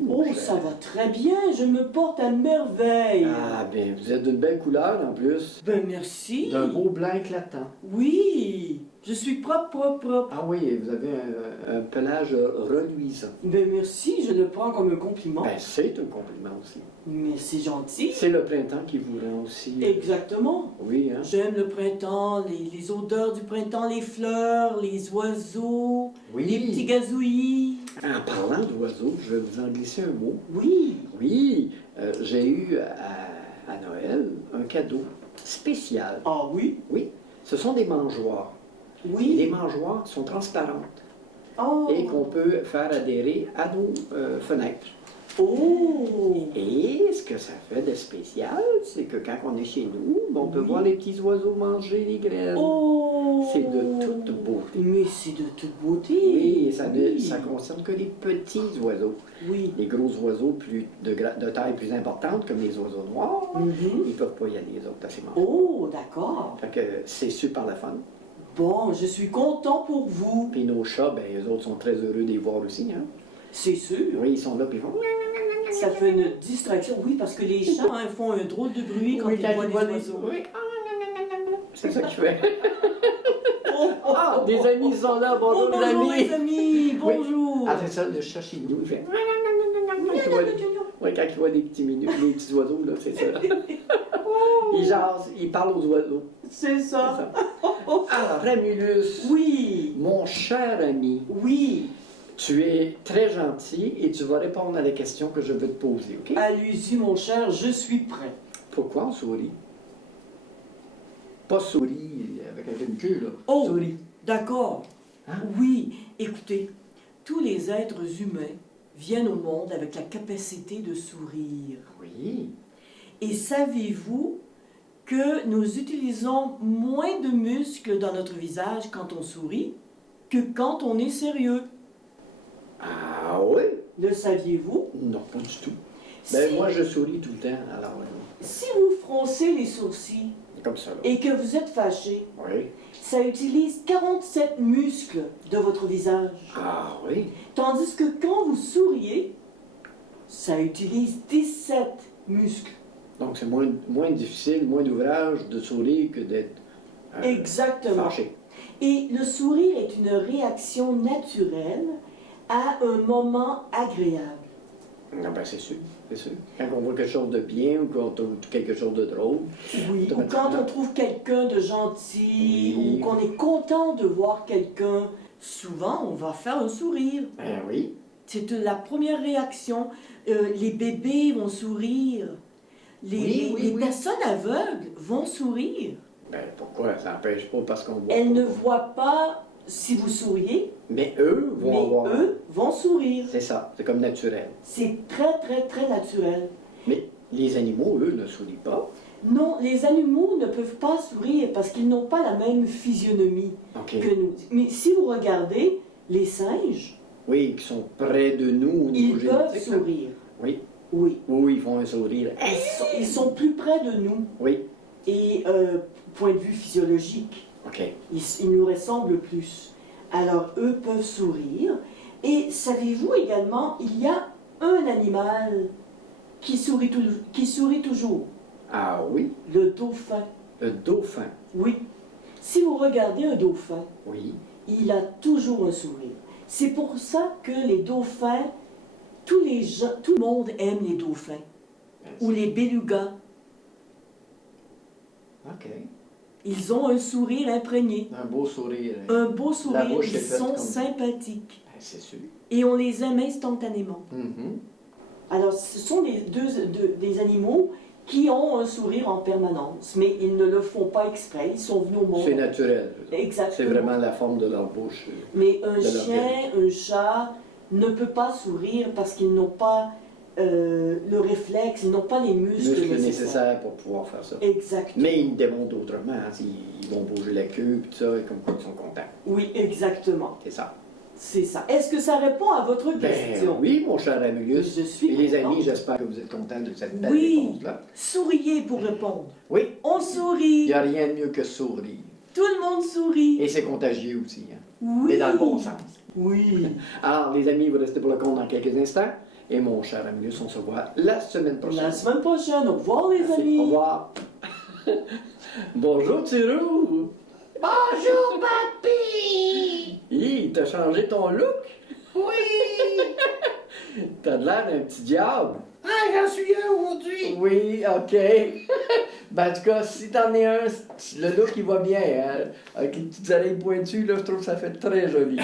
mon Oh, cher? ça va très bien, je me porte à merveille. Ah, bien, vous êtes d'une belle couleur en plus. Ben merci. D'un beau blanc éclatant. Oui, je suis propre. Ah oui, et vous avez un pelage reluisant. Ben merci, je le prends comme un compliment. Ben, c'est un compliment aussi. Mais c'est gentil. C'est le printemps qui vous rend aussi. Exactement. Oui, hein? J'aime le printemps, les odeurs du printemps, les fleurs, les oiseaux, Oui. les petits gazouillis. En parlant d'oiseaux, je vais vous en glisser un mot. Oui. Oui, j'ai eu à Noël un cadeau spécial. Ah oui? Oui, ce sont des mangeoires. Les Oui. mangeoires sont transparentes Oh. et qu'on peut faire adhérer à nos fenêtres. Oh. Et ce que ça fait de spécial, c'est que quand on est chez nous, on peut Oui. voir les petits oiseaux manger les graines. Oh. C'est de toute beauté. Mais c'est de toute beauté. Oui, ça ne Oui. ça concerne que les petits oiseaux. Oui. Les gros oiseaux de taille plus importante, comme les oiseaux noirs, Mhm. ils ne peuvent pas y aller, les autres, à ces mangeoires. Oh, d'accord. Fait que c'est super le fun. Bon, je suis content pour vous. Puis nos chats, ben, eux autres sont très heureux de les voir aussi. Hein? C'est sûr. Oui, ils sont là, puis ils font... Ça fait une distraction. Oui, parce que les chats hein, font un drôle de bruit quand Oui, ils voient les oiseaux. Oui. C'est ça qu'il fait. Oh, oh, Ah, oh, des oh, amis sont là, bonjour, oh, les bonjour amis. les amis, bonjour. Ah, c'est ça, le chat chez nous, il fait... Oui, quand il voit des petits oiseaux, là, c'est ça. Il jase, il parle aux oiseaux. C'est C'est ça. ça. Alors, Rémulus, Oui, mon cher ami, oui. tu es très gentil et tu vas répondre à la question que je veux te poser, OK? Allez-y, mon cher, je suis prêt. Pourquoi on sourit? Pas souris avec un queue, là. Oh. Souris. D'accord. Hein? Oui, écoutez, tous les êtres humains viennent au monde avec la capacité de sourire. Oui. Et savez-vous que nous utilisons moins de muscles dans notre visage quand on sourit que quand on est sérieux? Ah oui? Le saviez-vous? Non, pas du tout. Ben, Si, moi, je souris tout le temps, alors... si vous froncez les sourcils comme ça, là. et que vous êtes fâché, Oui. ça utilise 47 muscles de votre visage. Ah oui? Tandis que quand vous souriez, ça utilise 17 muscles. Donc, c'est moins difficile, moins d'ouvrage de sourire que d'être Exactement. fâché. Et le sourire est une réaction naturelle à un moment agréable. Non, ben, c'est sûr, c'est sûr. Quand on voit quelque chose de bien ou quand on trouve quelque chose de drôle. Oui, ou quand on trouve quelqu'un de gentil, Oui. ou qu'on est content de voir quelqu'un, souvent on va faire un sourire. Ben oui. C'est la première réaction. Les bébés vont sourire. Les Oui. personnes aveugles vont sourire. Ben pourquoi? Ça n'empêche pas parce qu'on voit Elles pas. ne voient pas si vous souriez, Mais eux vont mais avoir... eux vont sourire. C'est ça, c'est comme naturel. C'est très, très, très naturel. Mais les animaux, eux, ne sourient pas. Non, les animaux ne peuvent pas sourire parce qu'ils n'ont pas la même physionomie OK. que nous. Mais si vous regardez les singes, Oui, qui sont près de nous au niveau ils peuvent génétique, là. sourire. Oui. Oui. Oui, ils font un sourire. Ils sont plus près de nous. Oui. Et point de vue physiologique, OK. ils nous ressemblent plus. Alors, eux peuvent sourire. Et savez-vous également, il y a un animal qui sourit toujours, Ah oui, le dauphin. le dauphin. Oui. Si vous regardez un dauphin, Oui. il a toujours un sourire. C'est pour ça que les dauphins, tout le monde aime les dauphins. Ou les belugas. OK. Ils ont un sourire imprégné. Un beau sourire. Un beau La sourire, bouche ils est faite sont comme- sympathiques. Ben, c'est sûr. Et on les aime instantanément. Mhm. Alors, ce sont des animaux qui ont un sourire en permanence, mais ils ne le font pas exprès, ils sont venus au monde. C'est naturel. Exactement. C'est vraiment la forme de leur bouche. Mais un de leur chien, un chat ne peut pas sourire parce qu'ils n'ont pas le réflexe, ils n'ont pas les muscles Muscles nécessaires pour pouvoir faire ça. Exactement. Mais ils démontrent autrement. Hein. Ils vont bouger la queue et tout ça, et comme quoi ils sont contents. Oui, exactement. C'est ça. C'est ça. Est-ce que ça répond à votre Ben question? oui, mon cher Amilius. Je suis Et les contente. amis, j'espère que vous êtes contents de cette belle Oui. réponse-là. Souriez pour répondre. Oui, On il sourit. n'y a rien de mieux que sourire. Tout le monde sourit. Et c'est contagieux aussi. Hein. Oui. Mais dans le bon sens. Oui. Alors, les amis, vous restez pour le compte dans quelques instants. Et mon cher Amilius, on se voit la semaine prochaine. La semaine prochaine. Au revoir, les Merci. amis. Au revoir. Bonjour, Thierry. Bonjour, papy! Hi, t'as changé ton look? Oui! T'as de l'air d'un petit diable. Ah, j'en suis un aujourd'hui! Oui, ok. Ben, en tout cas, si t'en es un, le look il va bien, hein? Avec les petites oreilles pointues, là, je trouve que ça fait très joli.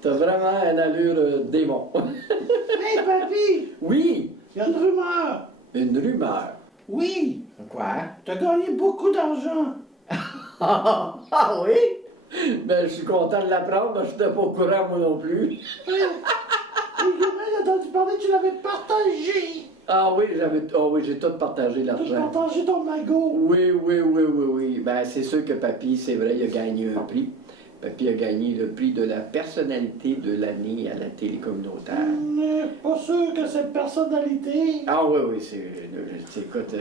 T'as vraiment une allure démon. Hey, papy! Oui, Il y a une rumeur! une rumeur. Oui! Quoi? T'as gagné beaucoup d'argent! Ah oui? Ben, je suis content de l'apprendre, mais je n'étais pas au courant, moi non plus. J'ai entendu parler que tu l'avais partagé! Ah oui, j'ai tout partagé Tu as l'argent. partagé ton magot! Oui. Ben, c'est sûr que Papy, c'est vrai, il a gagné un prix. Papy a gagné le prix de la personnalité de l'année à la télé communautaire. Pas sûr que cette personnalité... Ah oui, écoute,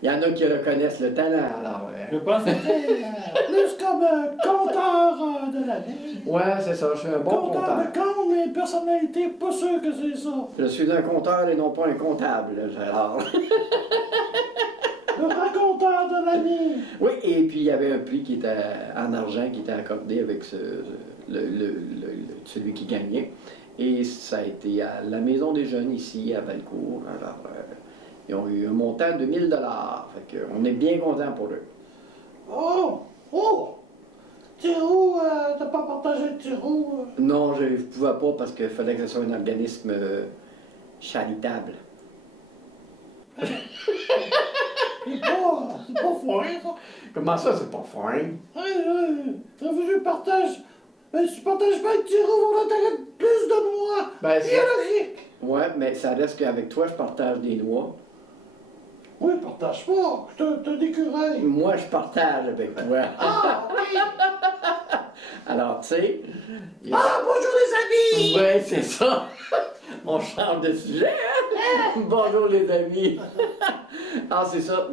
il y en a qui reconnaissent le talent, alors... Je pense que c'était plus comme compteur de l'année. Ouais, c'est ça, je suis un bon Compteur compteur. de compte, mais personnalité, pas sûr que c'est ça. Je suis un compteur et non pas un comptable, Gérard. Le raconteur de l'année. Oui, et puis il y avait un prix qui était en argent qui était accordé avec celui qui gagnait. Et ça a été à la Maison des Jeunes ici à Valcourt. Alors, ils ont eu un montant de 1000 $. Fait qu'on est bien content pour eux. Oh! Thiro, t'as pas partagé le Thiro? Non, je ne pouvais pas parce qu'il fallait que ce soit un organisme charitable. C'est pas foin, ça. Comment ça, c'est pas fin? Ça veut dire partage. Mais si tu partages pas le Thiro, on va t'arrêter plus de moi. Ben, Biologique. ouais, mais ça reste qu'avec toi, je partage des noix. Oui, partage pas. T'as des écureuils. Moi, je partage avec toi. Ah, oui. Alors, tu sais... Ah, bonjour les amis. Oui, c'est ça. On change de sujet, hein? Bonjour les amis. Ah, c'est ça.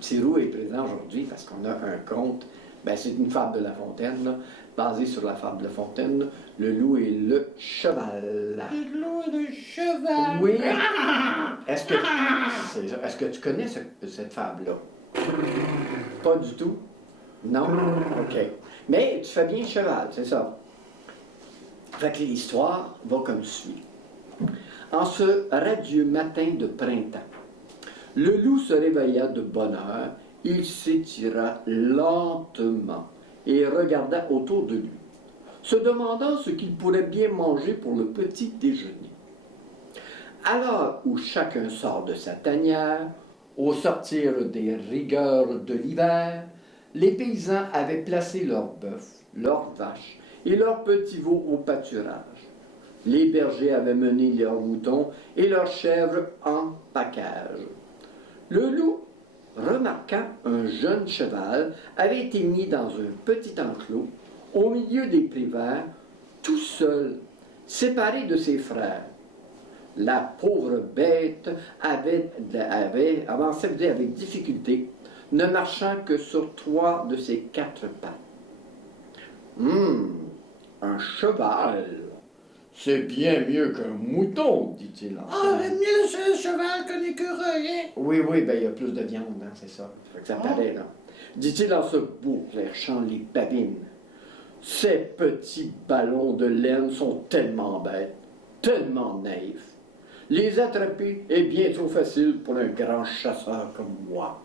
Thiro est présent aujourd'hui parce qu'on a un conte. Ben, c'est une fable de La Fontaine, là, basée sur la fable de La Fontaine, Le loup et le cheval. Le loup et le cheval. Oui. Est-ce que tu connais cette fable-là? Pas du tout? Non? OK. Mais tu fais bien cheval, c'est ça. Fait que l'histoire va comme suit. En ce radieux matin de printemps, le loup se réveilla de bonne heure, il s'étira lentement et regarda autour de lui, se demandant ce qu'il pourrait bien manger pour le petit déjeuner. À l'heure où chacun sort de sa tanière, au sortir des rigueurs de l'hiver, les paysans avaient placé leurs bœufs, leurs vaches et leurs petits veaux au pâturage. Les bergers avaient mené leurs moutons et leurs chèvres en pacage. Le loup, remarquant un jeune cheval, avait été mis dans un petit enclos, au milieu des prés verts, tout seul, séparé de ses frères. La pauvre bête avait avancé avec difficulté, ne marchant que sur 3 de ses 4 pattes. Un cheval, c'est bien mieux qu'un mouton, dit-il en Ah, mieux le cheval qu'un écureuil, hein? Oui, ben il y a plus de viande, hein, c'est ça. Fait que ça paraît, là. Dit-il en se bourrachant les babines. Ces petits ballons de laine sont tellement bêtes, tellement naïfs. Les attraper est bien trop facile pour un grand chasseur comme moi.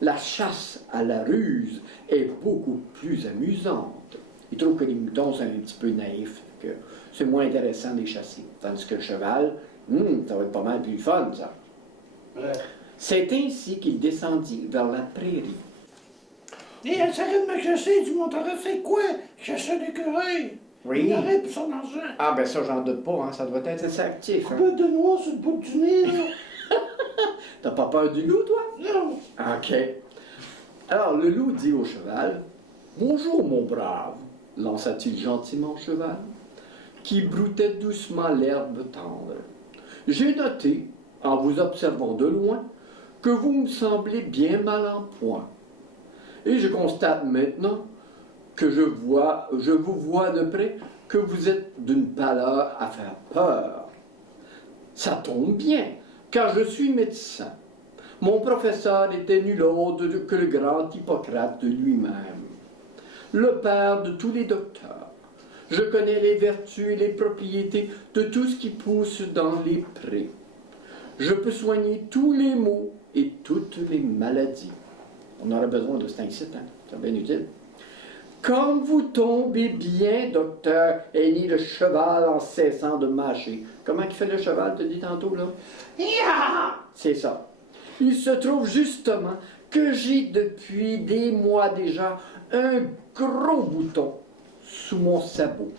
La chasse à la ruse est beaucoup plus amusante. Il trouve que les moutons sont un petit peu naïfs, que c'est moins intéressant de les chasser. Tandis que le cheval, ça va être pas mal plus fun, ça. Ouais. C'est ainsi qu'il descendit vers la prairie. Et elle s'arrête de me chasser, tu montreras c'est quoi? Chasser un écureuil. Oui. Il arrête pour son argent. Ah, ben ça, j'en doute pas, hein, ça doit être assez actif. Hein. Un peu de noix sur le bout du nez, là. T'as pas peur du loup, toi? Non. OK. Alors, le loup dit au cheval, « Bonjour, mon brave », lança-t-il gentiment au cheval, qui broutait doucement l'herbe tendre. « J'ai noté, en vous observant de loin, que vous me semblez bien mal en point. Et je constate maintenant que je vous vois de près que vous êtes d'une pâleur à faire peur. Ça tombe bien, car je suis médecin. Mon professeur était nul autre que le grand Hippocrate lui-même, le père de tous les docteurs. Je connais les vertus et les propriétés de tout ce qui pousse dans les prés. Je peux soigner tous les maux et toutes les maladies. On aurait besoin de cet incite, hein? C'est bien utile. Comme vous tombez bien, docteur, est le cheval en cessant de mâcher. Comment il fait le cheval, te dis tantôt, là? Ya! C'est ça. Il se trouve justement que j'ai depuis des mois déjà un gros bouton sous mon sabot.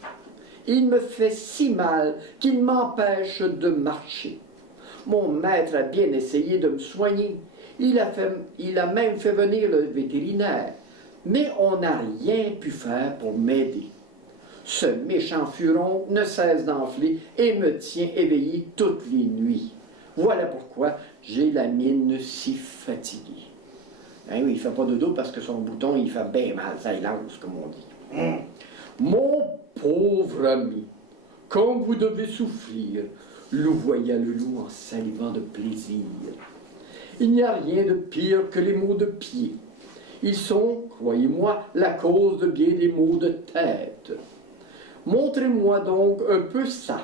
Il me fait si mal qu'il m'empêche de marcher. Mon maître a bien essayé de me soigner. Il a même fait venir le vétérinaire. Mais on n'a rien pu faire pour m'aider. Ce méchant furon ne cesse d'enfler et me tient éveillé toutes les nuits. Voilà pourquoi j'ai la mine si fatiguée. Hein, oui, il ne fait pas de dos parce que son bouton, il fait bien mal, ça il lance, comme on dit. Mon pauvre ami, comme vous devez souffrir, louvoya le loup en salivant de plaisir. Il n'y a rien de pire que les maux de pied. Ils sont, croyez-moi, la cause de bien des maux de tête. Montrez-moi donc un peu ça.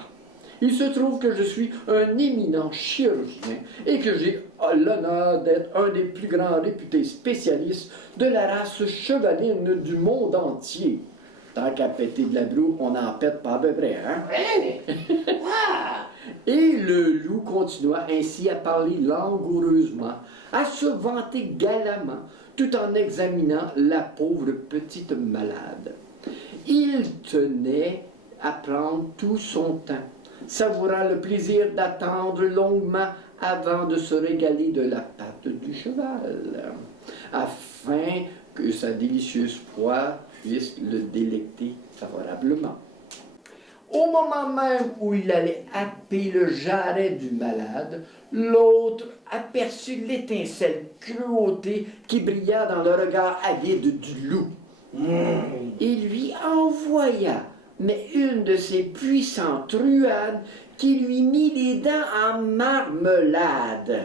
Il se trouve que je suis un éminent chirurgien et que j'ai l'honneur d'être un des plus grands réputés spécialistes de la race chevaline du monde entier. Tant qu'à péter de la broue, on n'en pète pas à peu près, hein? Et le loup continua ainsi à parler langoureusement, à se vanter galamment, tout en examinant la pauvre petite malade. Il tenait à prendre tout son temps, savourant le plaisir d'attendre longuement avant de se régaler de la patte du cheval, afin que sa délicieuse proie puisse le délecter favorablement. Au moment même où il allait happer le jarret du malade, l'autre aperçut l'étincelle cruauté qui brilla dans le regard avide du loup. Il lui envoya, mais une de ses puissantes ruades qui lui mit les dents en marmelade.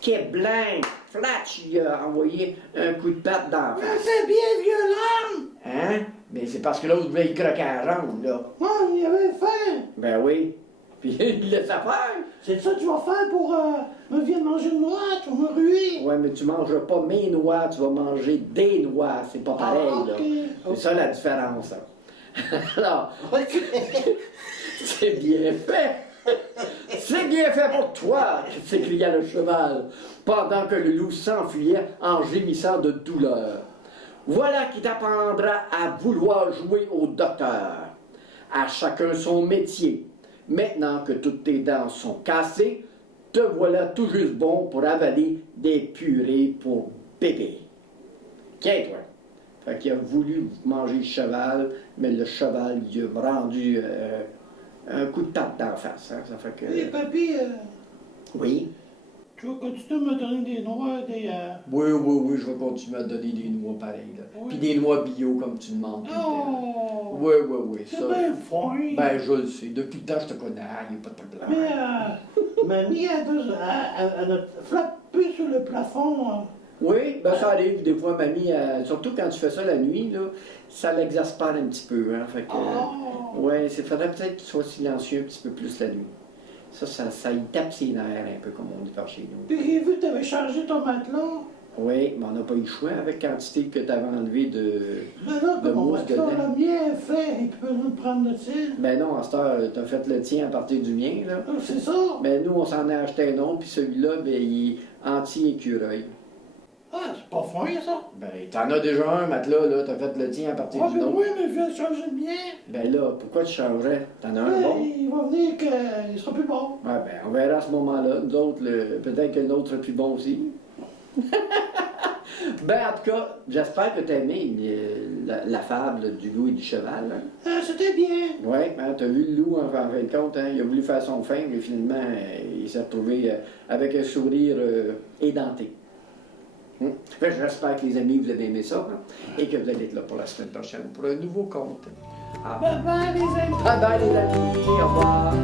Qu'est blanc, flatch, il a envoyé un coup de patte dans la face. C'est bien violent! Hein? Mais c'est parce que l'autre voulait y croquer à la jambe, là. Oh, il avait faim! Ben oui. Puis il laisse faire. C'est ça que tu vas faire pour me venir manger une noix, tu vas me ruer? Ouais, mais tu manges pas mes noix, tu vas manger des noix. C'est pas pareil, là. C'est ça la différence, hein. Alors, c'est bien fait. C'est bien fait pour toi, s'écria le cheval, pendant que le loup s'enfuyait en gémissant de douleur. Voilà qui t'apprendra à vouloir jouer au docteur. À chacun son métier. Maintenant que toutes tes dents sont cassées, te voilà tout juste bon pour avaler des purées pour bébé. Tiens, toi. Fait qu'il a voulu manger le cheval, mais le cheval lui a rendu un coup de patte d'en face. Hein? Ça fait que... Hey, papy, Oui? tu vas continuer à me donner des noix, des... Oui, je vais continuer à te donner des noix pareilles. Là. Oui. Puis des noix bio, comme tu demandes. tout le temps. Oh! Oui, C'est ça. bien fin! Ben, je le sais. Depuis le temps, je te connais. Il n'y a pas de problème. Mais mamie, elle a frappé sur le plafond. Oui, ben ça arrive des fois, mamie, surtout quand tu fais ça la nuit, là, ça l'exaspère un petit peu. Hein, fait que, Oh! ouais, il faudrait peut-être qu'il soit silencieux un petit peu plus la nuit. Ça y tape ses nerfs un peu, comme on dit par chez nous. Puis j'ai vu que tu avais chargé ton matelas. Oui, mais on n'a pas eu le choix avec la quantité que tu avais enlevée de... Mais là, De mon mousse matelas, dedans. le mien est fait. Il peut nous prendre le tien. Ben non, à cette heure, t'as fait le tien à partir du mien, là. C'est ça? Ben nous, on s'en a acheté un autre, puis celui-là, ben il est anti-écureuil. Ah, c'est pas fin, ça? Ben, t'en as déjà un matelas, là, t'as fait le tien à partir Ah, du mais nôtre. oui, mais je viens de changer le mien. Ben là, pourquoi tu changerais? T'en as un Ouais, bon? il va venir qu'il sera plus bon. Ouais, ben, on verra à ce moment-là. Nous autres, peut-être que l'autre sera plus bon aussi. Ben, en tout cas, j'espère que t'as aimé la fable du loup et du cheval, hein? Ah, c'était bien. Ouais, hein, t'as vu le loup en fin de compte, hein? Il a voulu faire son fin, mais finalement, il s'est retrouvé avec un sourire édenté. Fait que j'espère que les amis, vous avez aimé ça, hein, et que vous allez être là pour la semaine prochaine pour un nouveau conte. Bye bye les amis. Bye bye les amis, au revoir.